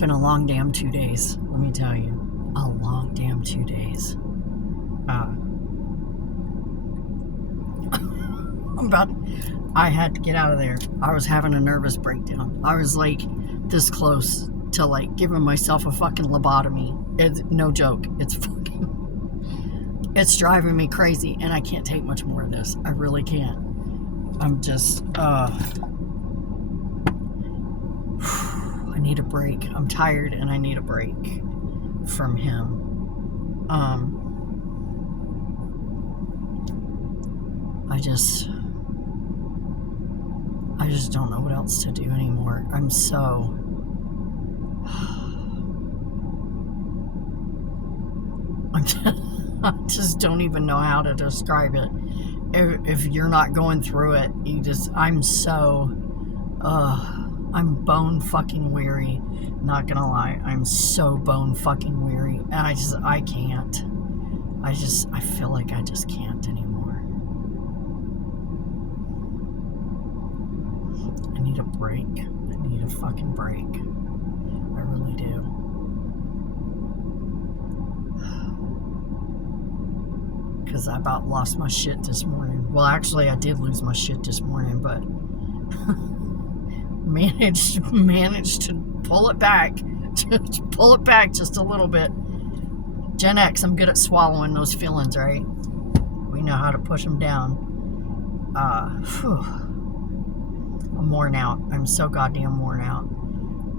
been a long damn 2 days, let me tell you. A long damn 2 days. I had to get out of there. I was having a nervous breakdown. I was like this close to like giving myself a fucking lobotomy. It's no joke. It's driving me crazy, and I can't take much more of this. I really can't. I'm just, I need a break. I'm tired, and I need a break from him. I just don't know what else to do anymore. I just don't even know how to describe it. If you're not going through it, I'm bone fucking weary. Not gonna lie, I'm so bone fucking weary. And I can't. I feel like I just can't anymore. I need a break. I need a fucking break. I really do. Because I about lost my shit this morning. Well, actually, I did lose my shit this morning, but managed to pull it back. Pull it back just a little bit. Gen X, I'm good at swallowing those feelings, right? We know how to push them down. I'm worn out. I'm so goddamn worn out.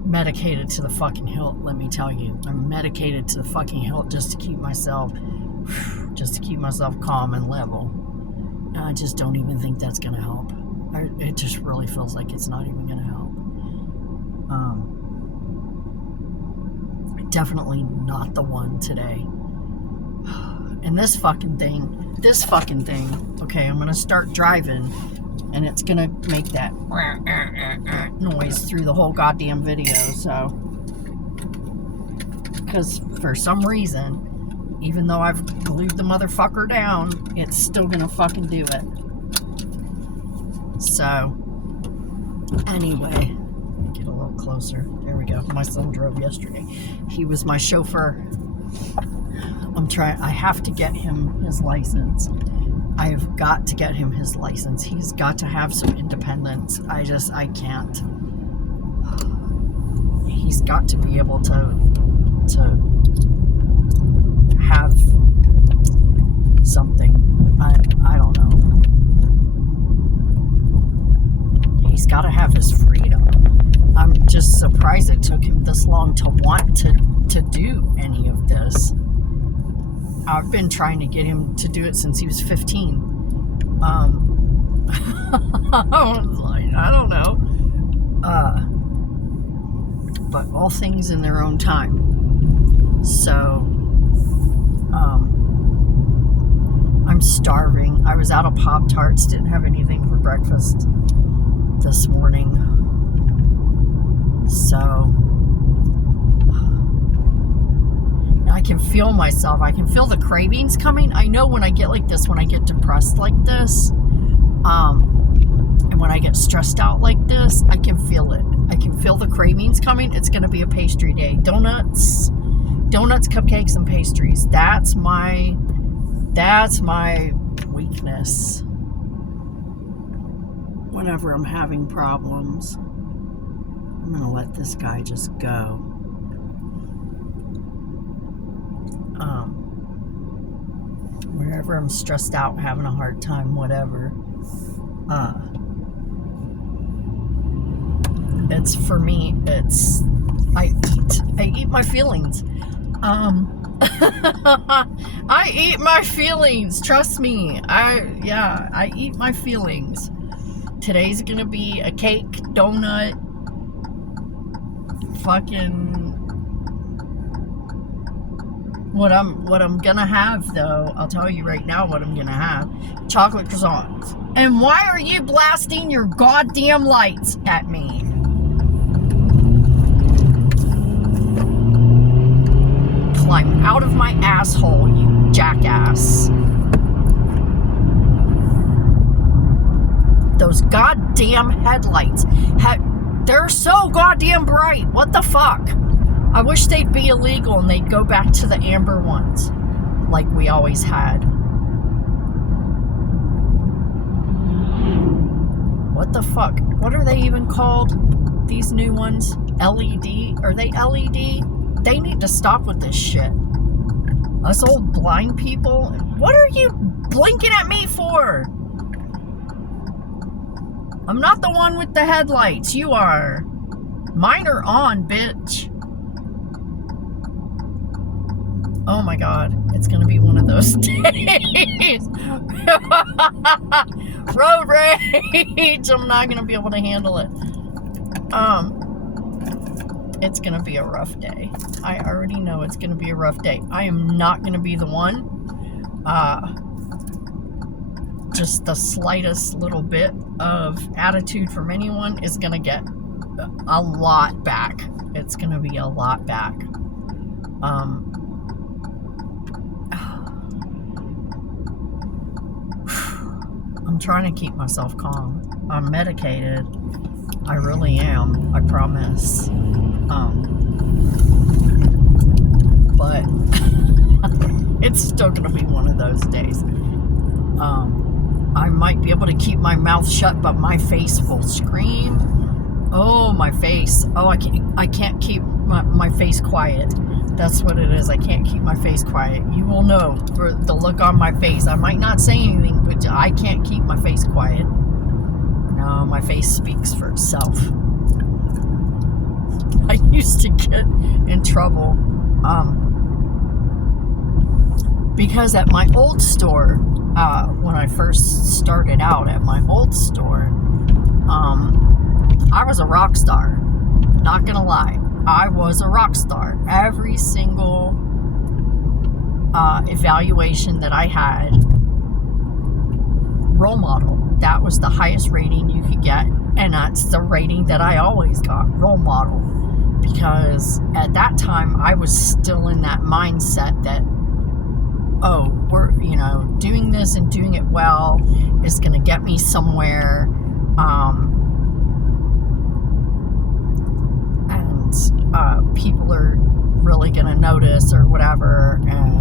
Medicated to the fucking hilt, let me tell you. I'm medicated to the fucking hilt just to keep myself calm and level. And I just don't even think that's gonna help. It just really feels like it's not even gonna help. Definitely not the one today. And this fucking thing, okay, I'm gonna start driving, and it's gonna make that noise through the whole goddamn video, so. Because for some reason, even though I've glued the motherfucker down, it's still gonna fucking do it. So, anyway, get a little closer. There we go. My son drove yesterday. He was my chauffeur. I have to get him his license. I have got to get him his license. He's got to have some independence. I can't. He's got to be able to have something. I don't know. He's got to have his freedom. I'm just surprised it took him this long to want to do any of this. I've been trying to get him to do it since he was 15. I was like, I don't know. But all things in their own time. So, I'm starving. I was out of Pop-Tarts, didn't have anything for breakfast this morning. So, I can feel myself. I can feel the cravings coming. I know when I get like this, when I get depressed like this, and when I get stressed out like this, I can feel it. I can feel the cravings coming. It's going to be a pastry day. Donuts, cupcakes, and pastries. That's my weakness whenever I'm having problems. I'm going to let this guy just go. Whenever I'm stressed out, having a hard time, whatever, it's for me, I eat my feelings. I eat my feelings, trust me. I eat my feelings. Today's gonna be a cake, donut, fucking. What I'm gonna have, though, I'll tell you right now what I'm gonna have. Chocolate croissants. And why are you blasting your goddamn lights at me? Climb out of my asshole, you jackass. Those goddamn headlights. They're so goddamn bright. What the fuck? I wish they'd be illegal and they'd go back to the amber ones like we always had. What the fuck? What are they even called? These new ones? LED? Are they LED? They need to stop with this shit. Us old blind people. What are you blinking at me for? I'm not the one with the headlights. You are. Mine are on, bitch. Oh my god. It's gonna be one of those days. Road rage. I'm not gonna be able to handle it. It's gonna be a rough day. I already know it's gonna be a rough day. I am not gonna be the one. Just the slightest little bit of attitude from anyone is gonna get a lot back. It's gonna be a lot back. I'm trying to keep myself calm. I'm medicated. I really am. I promise. But it's still gonna be one of those days. I might be able to keep my mouth shut, but my face will scream. Oh, my face. Oh, I can't keep my face quiet. That's what it is. I can't keep my face quiet. You will know for the look on my face. I might not say anything, but I can't keep my face quiet. No, my face speaks for itself. I used to get in trouble because at my old store, when I first started out at my old store, I was a rock star. Not gonna lie. I was a rock star. Every single evaluation that I had, role model. That was the highest rating you could get. And that's the rating that I always got, role model. Because at that time, I was still in that mindset that, oh, we're, doing this and doing it well is going to get me somewhere. And people are really going to notice or whatever. And,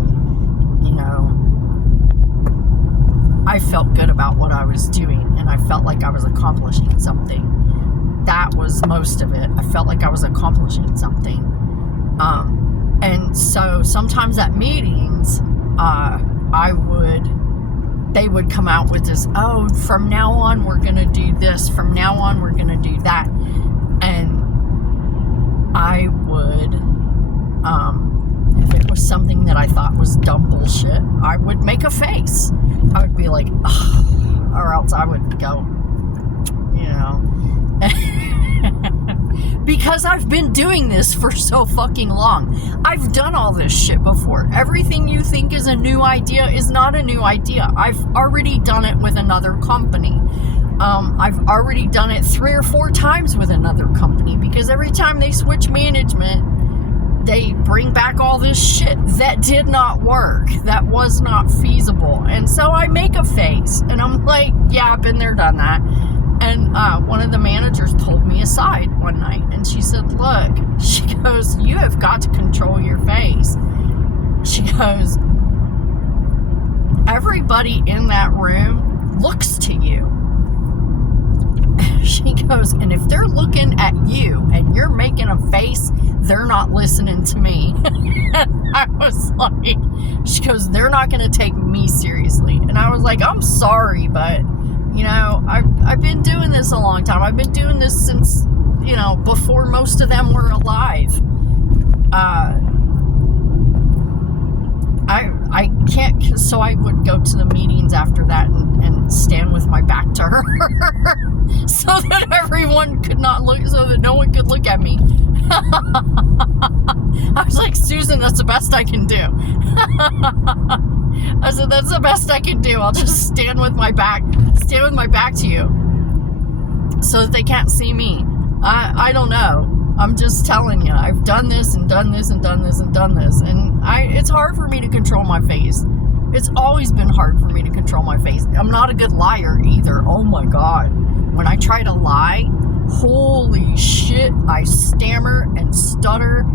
I felt good about what I was doing, and I felt like I was accomplishing something. That was most of it. I felt like I was accomplishing something. And so sometimes at meetings, they would come out with this, oh, from now on we're going to do this, from now on we're going to do that. And I would, if it was something that I thought was dumb bullshit, I would make a face. I would be like, ugh, or else I would go, because I've been doing this for so fucking long. I've done all this shit before. Everything you think is a new idea is not a new idea. I've already done it with another company. I've already done it 3 or 4 times with another company, because every time they switch management, they bring back all this shit that did not work, that was not feasible. And so I make a face, and I'm like, yeah, I've been there, done that. And one of the managers pulled me aside one night, and she said, look, she goes, you have got to control your face. She goes, everybody in that room looks to you. She goes, and if they're looking at you and you're making a face, they're not listening to me. I was like, she goes, they're not going to take me seriously. And I was like, I'm sorry, but, I've been doing this a long time. I've been doing this since, before most of them were alive. I can't, so I would go to the meetings after that and stand with my back to her so that everyone could not look, so that no one could look at me. I was like, Susan, that's the best I can do. I said, that's the best I can do. I'll just stand with my back to you so that they can't see me. I don't know. I'm just telling you, I've done this and done this and done this and done this. And it's hard for me to control my face. It's always been hard for me to control my face. I'm not a good liar either. Oh my God. When I try to lie, holy shit, I stammer and stutter.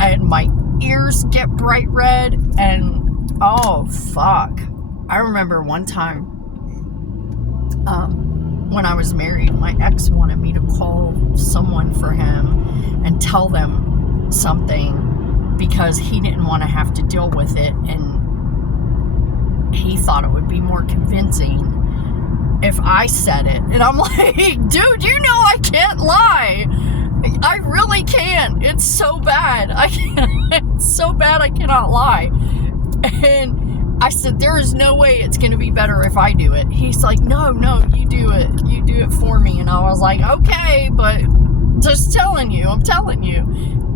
and my ears get bright red, and oh fuck. I remember one time when I was married, my ex wanted me to call someone for him and tell them something because he didn't want to have to deal with it, and he thought it would be more convincing if I said it. And I'm like, dude, you know I can't lie. I really can't. It's so bad. It's so bad I cannot lie. And I said, there is no way it's going to be better if I do it. He's like, no, you do it. You do it for me. And I was like, okay, but just telling you, I'm telling you.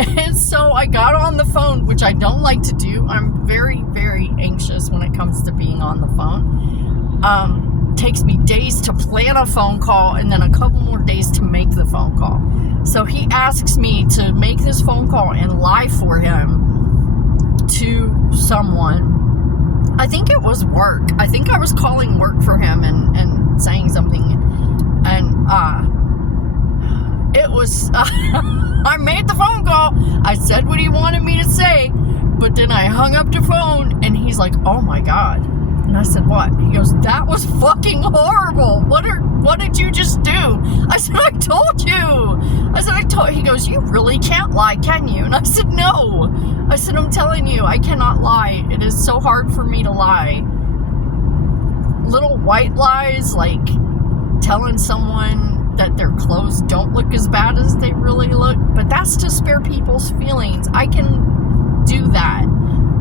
And so I got on the phone, which I don't like to do. I'm very, very anxious when it comes to being on the phone. Takes me days to plan a phone call and then a couple more days to make the phone call. So he asks me to make this phone call and lie for him to someone. I think it was work. I think I was calling work for him and saying something. And it was, I made the phone call. I said what he wanted me to say. But then I hung up the phone and he's like, oh my God. And I said, what? He goes, that was fucking horrible. What did you just do? I said, I told you. He goes, you really can't lie, can you? And I said, no. I said, I'm telling you, I cannot lie. It is so hard for me to lie. Little white lies, like telling someone that their clothes don't look as bad as they really look. But that's to spare people's feelings. I can do that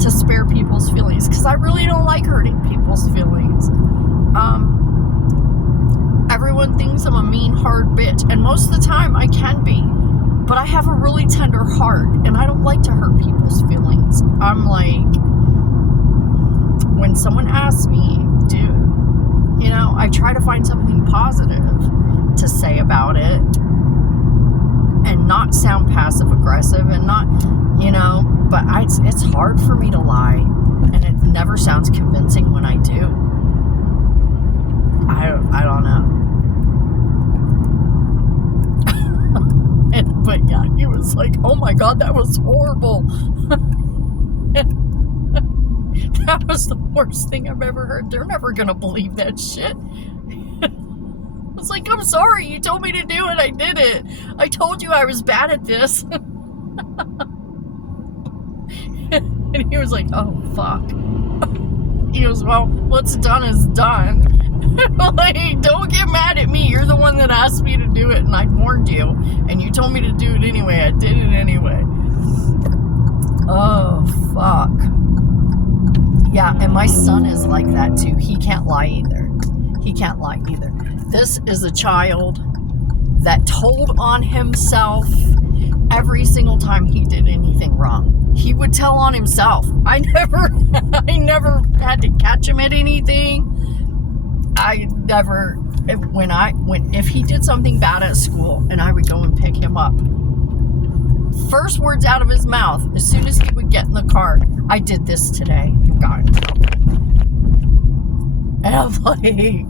to spare people's feelings because I really don't like hurting people's feelings. Everyone thinks I'm a mean, hard bitch, and most of the time I can be, but I have a really tender heart and I don't like to hurt people's feelings. I'm like, when someone asks me, dude, I try to find something positive to say about it and not sound passive aggressive and not, but it's hard for me to lie, and it never sounds convincing when I do. I don't know. But yeah, he was like, oh my God, that was horrible. That was the worst thing I've ever heard. They're never gonna believe that shit. I was like, I'm sorry, you told me to do it, I did it. I told you I was bad at this. And he was like, oh, fuck. He goes, well, what's done is done. Like, don't get mad at me. You're the one that asked me to do it, and I warned you. And you told me to do it anyway. I did it anyway. Oh, fuck. Yeah, and my son is like that, too. He can't lie either. This is a child that told on himself every single time he did anything wrong. He would tell on himself. I never had to catch him at anything. If he did something bad at school and I would go and pick him up, first words out of his mouth, as soon as he would get in the car, I did this today. Got in trouble. And I'm like,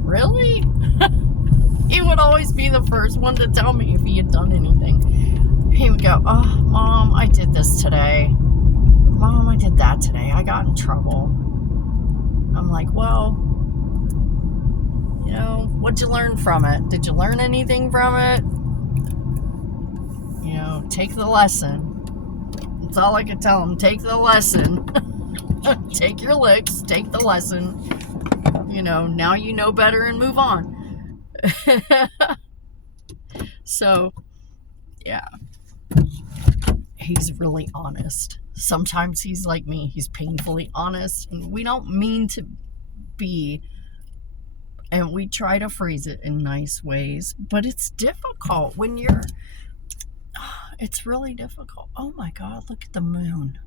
really? He would always be the first one to tell me if he had done anything. He would go, oh, Mom, I did this today. Mom, I did that today. I got in trouble. I'm like, well, what'd you learn from it? Did you learn anything from it? Take the lesson. That's all I could tell him. Take the lesson. Take your licks. Take the lesson. Now you know better and move on. So, yeah. He's really honest. Sometimes he's like me. He's painfully honest. And we don't mean to be. And we try to phrase it in nice ways. But it's difficult when you're... It's really difficult. Oh my God, look at the moon.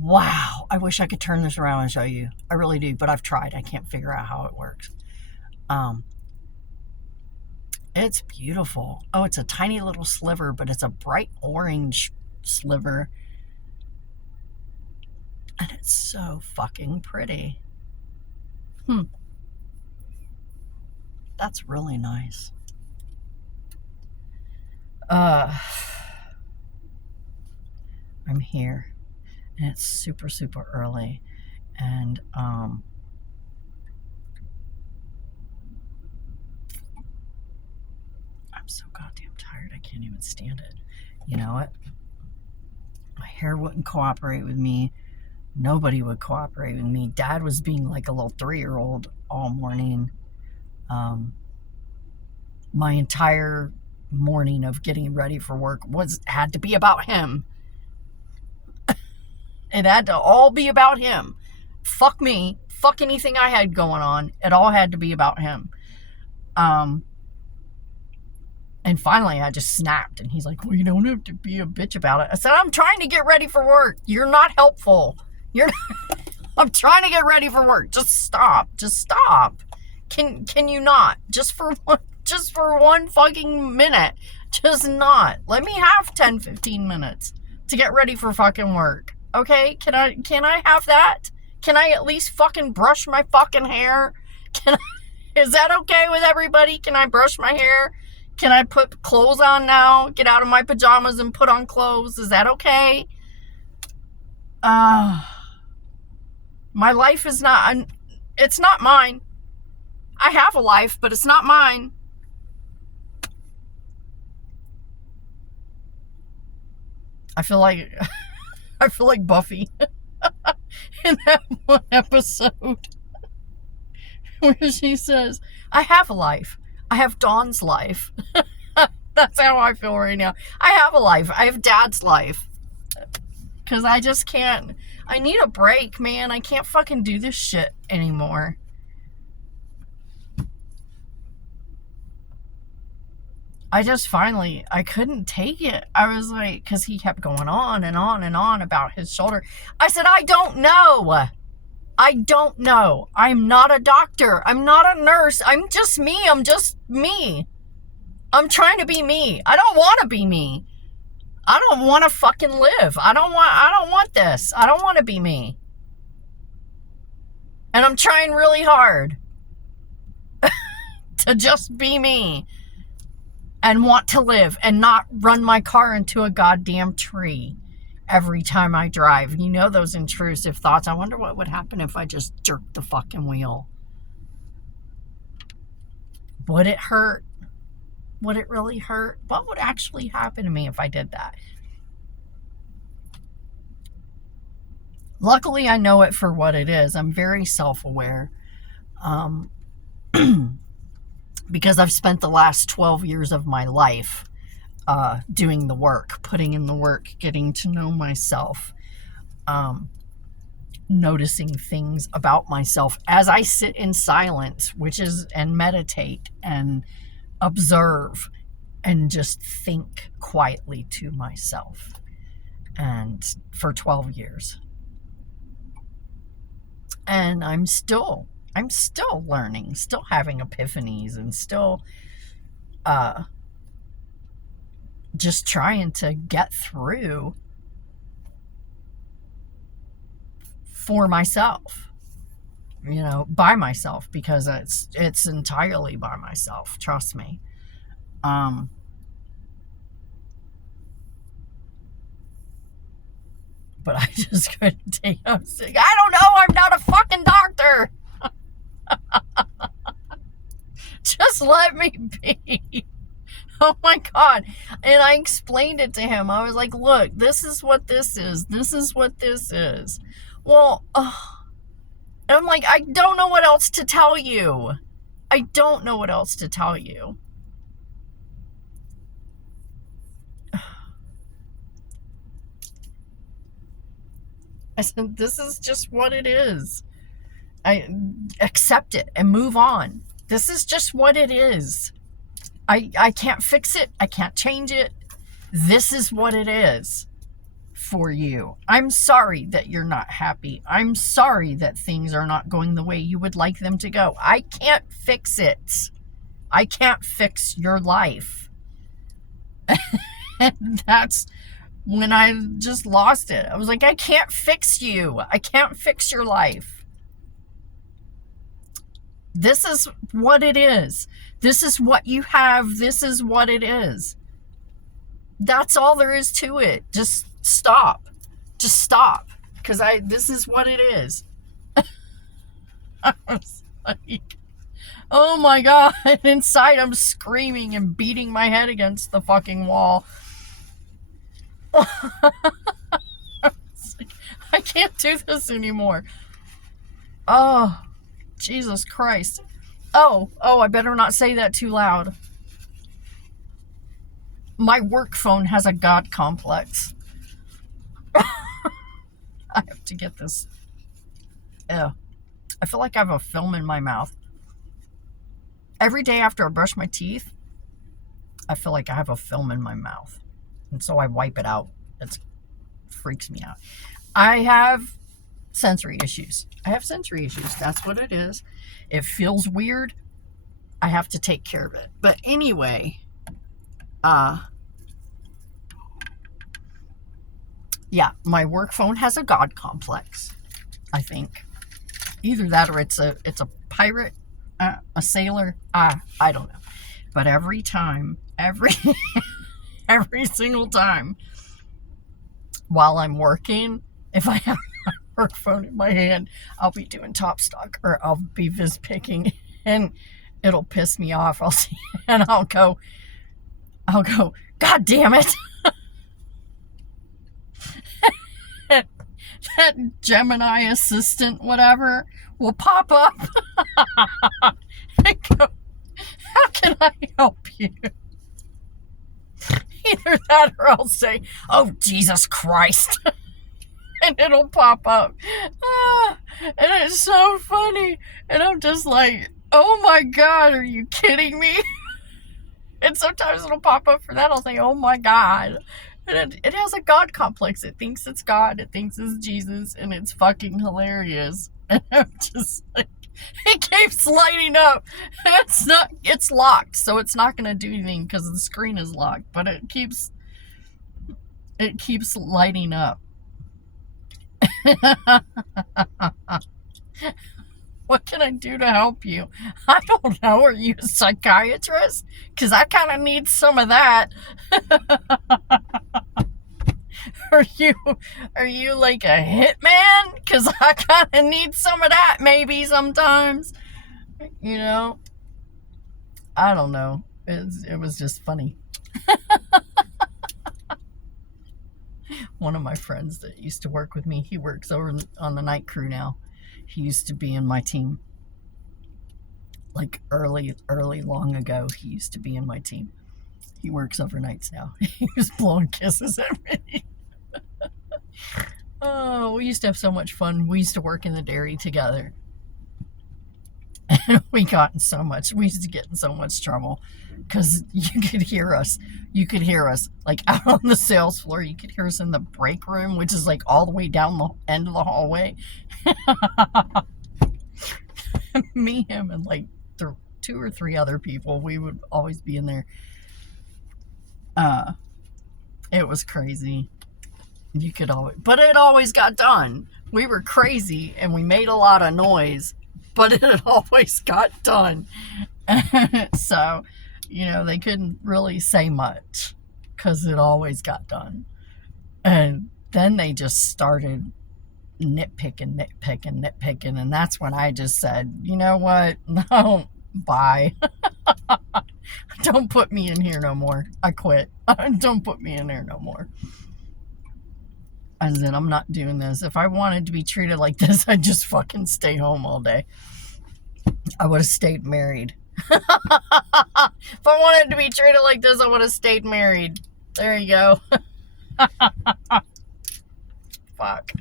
Wow. I wish I could turn this around and show you. I really do, but I've tried. I can't figure out how it works. It's beautiful. Oh, it's a tiny little sliver, but it's a bright orange sliver. And it's so fucking pretty. That's really nice. I'm here. And it's super, super early. And I'm so goddamn tired. I can't even stand it. You know what? My hair wouldn't cooperate with me. Nobody would cooperate with me. Dad was being like a little 3-year-old all morning. My entire morning of getting ready for work had to be about him. It had to all be about him. Fuck me. Fuck anything I had going on. It all had to be about him. And finally, I just snapped. And he's like, well, you don't have to be a bitch about it. I said, I'm trying to get ready for work. You're not helpful. I'm trying to get ready for work. Just stop. Just stop. Can you not? Just for one fucking minute. Just not. Let me have 10, 15 minutes to get ready for fucking work. Okay? Can I have that? Can I at least fucking brush my fucking hair? Is that okay with everybody? Can I brush my hair? Can I put clothes on now? Get out of my pajamas and put on clothes? Is that okay? My life is not, it's not mine. I have a life, but it's not mine. I feel like Buffy in that one episode where she says, I have a life. I have Dawn's life. That's how I feel right now. I have a life. I have Dad's life. Because I just can't. I need a break, man. I can't fucking do this shit anymore. I couldn't take it. I was like, because he kept going on and on and on about his shoulder. I said, I don't know. I don't know. I'm not a doctor. I'm not a nurse. I'm just me. I'm just me. I'm trying to be me. I don't want to be me. I don't want to fucking live. I don't want this. I don't want to be me. And I'm trying really hard to just be me and want to live and not run my car into a goddamn tree every time I drive. You know, those intrusive thoughts. I wonder what would happen if I just jerked the fucking wheel. Would it hurt? Would it really hurt? What would actually happen to me if I did that? Luckily, I know it for what it is. I'm very self-aware. Because I've spent the last 12 years of my life doing the work, putting in the work, getting to know myself, noticing things about myself as I sit in silence, and meditate and observe and just think quietly to myself. And for 12 years. And I'm still learning, still having epiphanies, and still just trying to get through for myself, by myself, because it's entirely by myself, trust me. But I just couldn't take it. I was like, I don't know, I'm not a fucking doctor. Just let me be. Oh my God. And I explained it to him. I was like, look, this is what this is. This is what this is. Well, and I'm like, I don't know what else to tell you. I don't know what else to tell you. I said, this is just what it is. I accept it and move on. This is just what it is. I can't fix it. I can't change it. This is what it is for you. I'm sorry that you're not happy. I'm sorry that things are not going the way you would like them to go. I can't fix it. I can't fix your life. And that's when I just lost it. I was like, I can't fix you. I can't fix your life. This is what it is. This is what you have. This is what it is. That's all there is to it. Just stop. Just stop. Because this is what it is. I was like, oh my God. Inside, I'm screaming and beating my head against the fucking wall. It's like, I can't do this anymore. Oh, Jesus Christ. Oh, I better not say that too loud. My work phone has a God complex. I have to get this. Ew. I feel like I have a film in my mouth. Every day after I brush my teeth, I feel like I have a film in my mouth. And so I wipe it out. It freaks me out. I have sensory issues. That's what it is. It feels weird. I have to take care of it. But anyway, yeah, my work phone has a God complex, I think. Either that or it's a pirate, a sailor. I don't know. But every single time while I'm working, if I have my work phone in my hand, I'll be doing top stock or I'll be viz picking and it'll piss me off. I'll go, God damn it. That Gemini assistant, whatever, will pop up and go, how can I help you? Either that or I'll say, oh, Jesus Christ. And it'll pop up. And it's so funny. And I'm just like, oh my God, are you kidding me? And sometimes it'll pop up for that. I'll say, oh my God. And it has a God complex. It thinks it's God. It thinks it's Jesus. And it's fucking hilarious. And I'm just like, it keeps lighting up. It's locked. So it's not going to do anything because the screen is locked. But it keeps lighting up. What can I do to help you? I don't know. Are you a psychiatrist? Because I kind of need some of that. Are you like a hitman? Because I kind of need some of that maybe sometimes. You know? I don't know. It was just funny. One of my friends that used to work with me, he works over on the night crew now. He used to be in my team. Like early long ago, he used to be in my team. He works overnights now. He was blowing kisses at me. Oh, we used to have so much fun. We used to work in the dairy together. And we used to get in so much trouble because you could hear us like out on the sales floor. You could hear us in the break room, which is like all the way down the end of the hallway. Me, him, and like 2 or 3 other people. We would always be in there. It was crazy. But it always got done. We were crazy and we made a lot of noise, but it always got done. So, they couldn't really say much because it always got done. And then they just started nitpicking. And that's when I just said, you know what? No, bye. Don't put me in here no more. I quit. Don't put me in there no more. I said, I'm not doing this. If I wanted to be treated like this, I'd just fucking stay home all day. I would have stayed married. If I wanted to be treated like this, I would have stayed married. There you go. Fuck.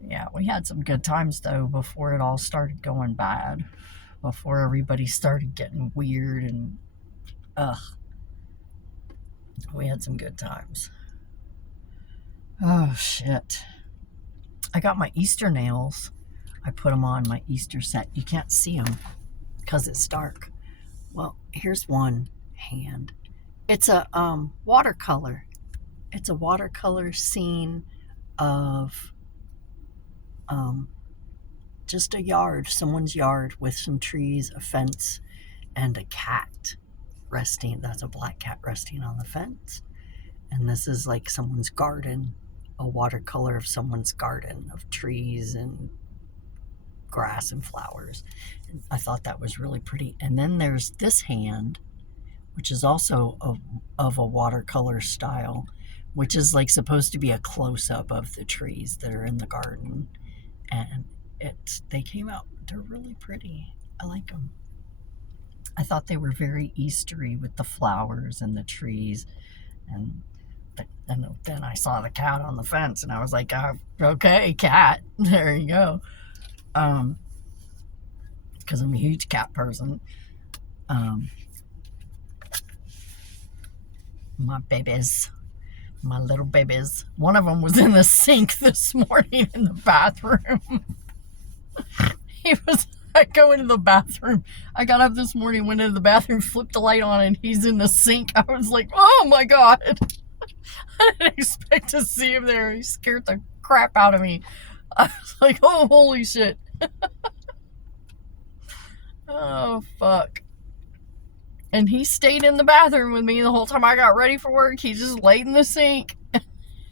Yeah, we had some good times, though, before it all started going bad. Before everybody started getting weird and... We had some good times. Oh, shit. I got my Easter nails. I put them on my Easter set. You can't see them because it's dark. Well, here's one hand. It's a watercolor. It's a watercolor scene of just a yard, someone's yard with some trees, a fence, and a cat resting. That's a black cat resting on the fence. And this is like someone's garden, a watercolor of someone's garden of trees and grass and flowers. And I thought that was really pretty. And then there's this hand, which is also of a watercolor style, which is like supposed to be a close-up of the trees that are in the garden. And they came out, they're really pretty. I like them. I thought they were very Eastery with the flowers and the trees. And then I saw the cat on the fence, and I was like, okay, cat, there you go. Because I'm a huge cat person. My babies, my little babies. One of them was in the sink this morning in the bathroom. I go into the bathroom. I got up this morning, went into the bathroom, flipped the light on, and he's in the sink. I was like, oh my God. I didn't expect to see him there. He scared the crap out of me. I was like, oh, holy shit. Oh, fuck. And he stayed in the bathroom with me the whole time I got ready for work. He just laid in the sink.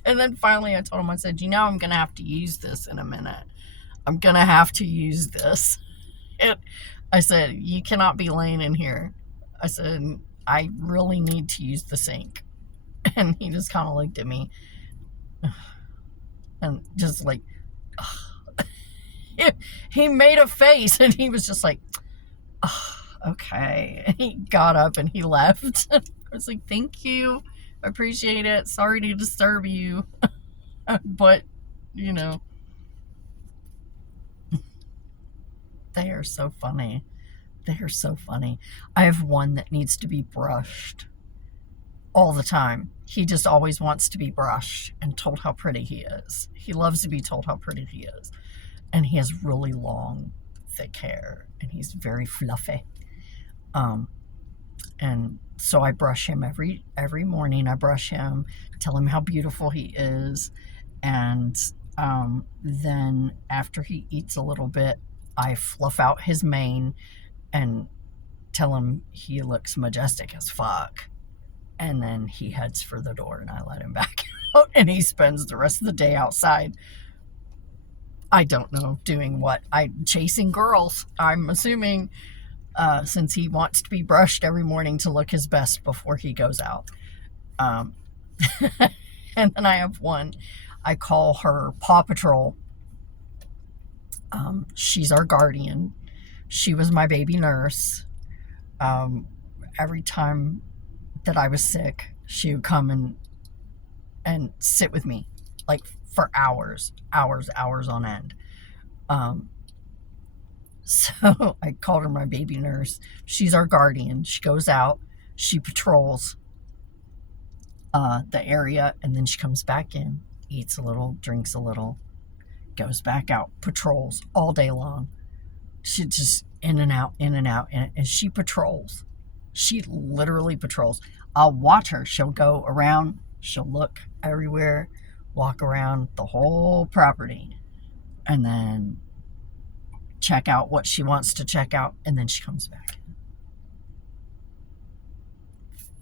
And then finally I told him, I said, I'm going to have to use this in a minute. I'm going to have to use this. And I said, you cannot be laying in here. I said, I really need to use the sink. And he just kind of looked at me and just like, he made a face, and he was just like, oh, okay. And he got up and he left. I was like, thank you. I appreciate it. Sorry to disturb you. But, they are so funny. They are so funny. I have one that needs to be brushed all the time. He just always wants to be brushed and told how pretty he is. He loves to be told how pretty he is. And he has really long, thick hair, and he's very fluffy. And so I brush him every morning. I brush him, tell him how beautiful he is. And then after he eats a little bit, I fluff out his mane and tell him he looks majestic as fuck. And then he heads for the door, and I let him back out, and he spends the rest of the day outside. I don't know doing what. Chasing girls, I'm assuming, since he wants to be brushed every morning to look his best before he goes out. And then I have one. I call her Paw Patrol. She's our guardian. She was my baby nurse. Every time that I was sick, she would come and sit with me, like for hours on end. So I called her my baby nurse. She's our guardian. She goes out, she patrols the area, and then she comes back in, eats a little, drinks a little, goes back out, patrols all day long. She just in and out, and she patrols. She literally patrols. I'll watch her. She'll go around, she'll look everywhere, walk around the whole property, and then check out what she wants to check out, and then she comes back.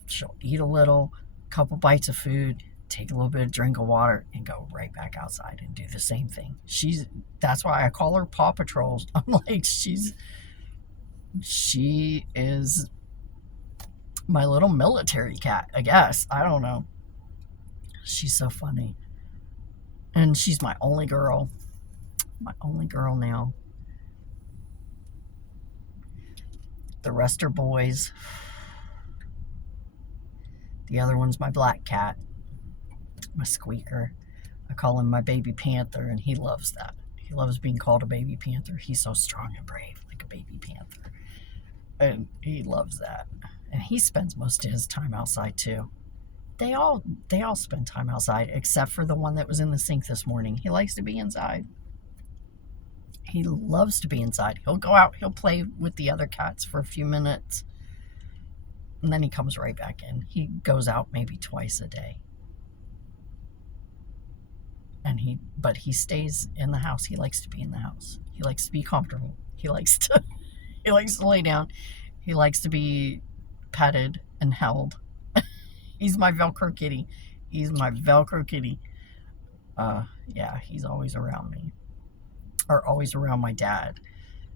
She'll eat a little, couple bites of food, take a little bit of drink of water, and go right back outside and do the same thing. That's why I call her Paw Patrol. I'm like, she is my little military cat, I guess. I don't know. She's so funny. And she's my only girl. My only girl now. The rest are boys. The other one's my black cat, my squeaker. I call him my baby panther, and he loves that. He loves being called a baby panther. He's so strong and brave, like a baby panther. And he loves that. And he spends most of his time outside too. They all spend time outside, except for the one that was in the sink this morning. He likes to be inside. He loves to be inside. He'll go out, he'll play with the other cats for a few minutes, and then he comes right back in. He goes out maybe twice a day. But he stays in the house. He likes to be in the house. He likes to be comfortable. He likes to lay down. He likes to be petted and held. He's my Velcro kitty. He's my Velcro kitty. Yeah, he's always around me. Or always around my dad.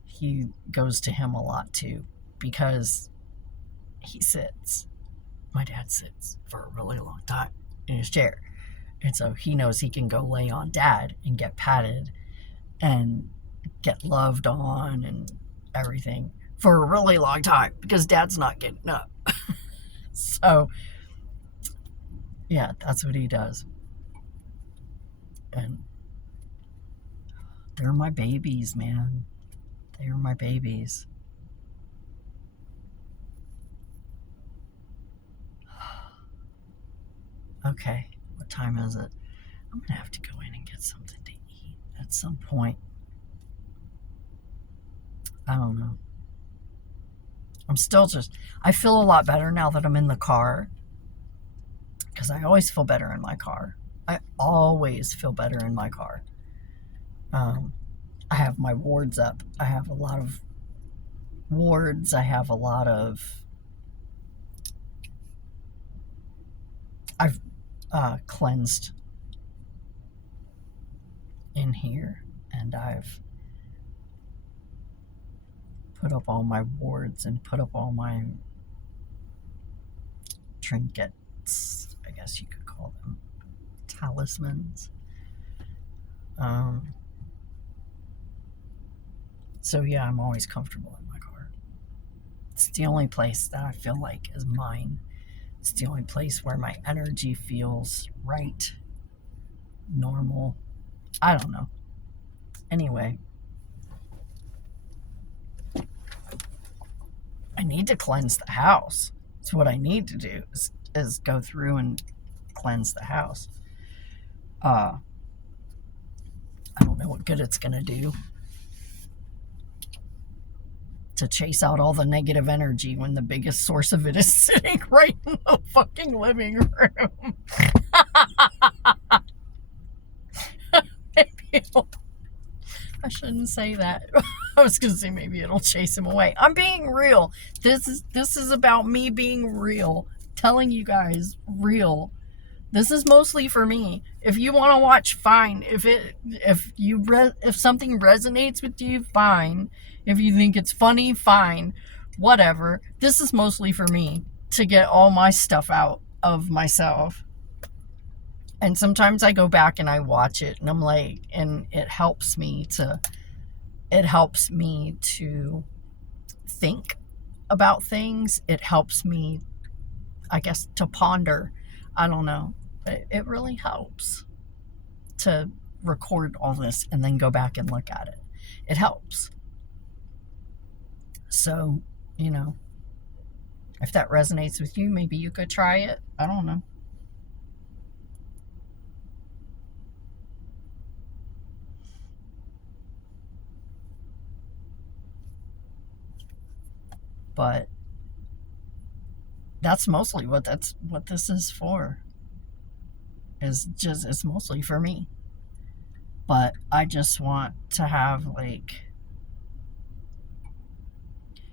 He goes to him a lot too because he sits. My dad sits for a really long time in his chair. And so he knows he can go lay on dad and get patted and get loved on and everything for a really long time because dad's not getting up. So, yeah, that's what he does. And they're my babies, man. They're my babies. Okay, what time is it? I'm going to have to go in and get something to eat at some point. I don't know. I feel a lot better now that I'm in the car because I always feel better in my car. I always feel better in my car. I have my wards up. I have a lot of wards. I have a lot of... I've cleansed in here, and I've put up all my wards and put up all my trinkets, I guess you could call them, talismans. So yeah, I'm always comfortable in my car. It's the only place that I feel like is mine. It's the only place where my energy feels right, normal. I don't know. Anyway, I need to cleanse the house. That's what I need to do is go through and cleanse the house. I don't know what good it's going to do to chase out all the negative energy when the biggest source of it is sitting right in the fucking living room. Maybe I shouldn't say that. I was going to say maybe it'll chase him away. I'm being real. This is about me being real. Telling you guys real. This is mostly for me. If you want to watch, fine. If something resonates with you, fine. If you think it's funny, fine. Whatever. This is mostly for me to get all my stuff out of myself. And sometimes I go back and I watch it and I'm like, and it helps me to think about things. It helps me, I guess, to ponder. I don't know. It really helps to record all this and then go back and look at it. It helps. So, if that resonates with you, maybe you could try it. I don't know. But that's mostly what this is for. It's mostly for me. But I just want to have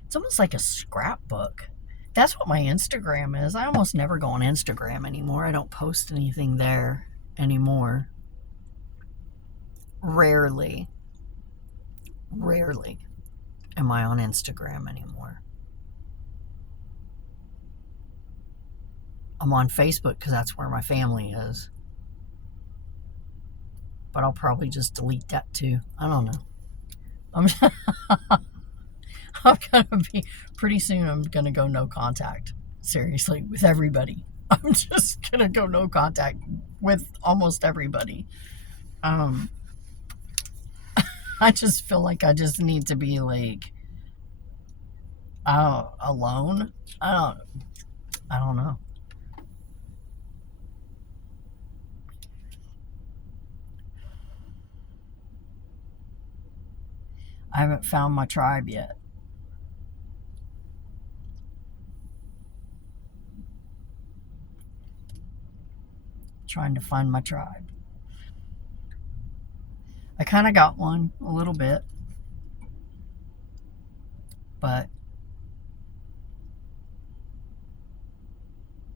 it's almost like a scrapbook. That's what my Instagram is. I almost never go on Instagram anymore. I don't post anything there anymore. Rarely am I on Instagram anymore. I'm on Facebook because that's where my family is. But I'll probably just delete that too. I don't know. I'm gonna be, pretty soon I'm gonna go no contact. Seriously, with everybody. I'm just gonna go no contact with almost everybody. I just feel like I just need to be alone. I don't know. I haven't found my tribe yet. Trying to find my tribe. I kind of got one a little bit, but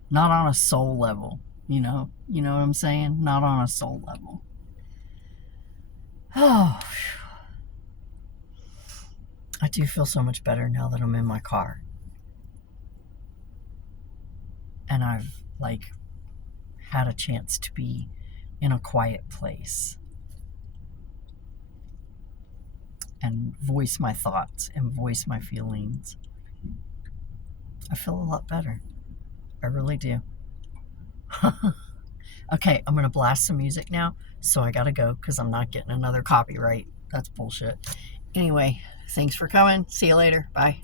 not on a soul level. You know what I'm saying? Not on a soul level. Oh, I do feel so much better now that I'm in my car. And I've like had a chance to be in a quiet place and voice my thoughts and voice my feelings. I feel a lot better. I really do. Okay, I'm going to blast some music now, so I got to go because I'm not getting another copyright. That's bullshit. Anyway, thanks for coming. See you later. Bye.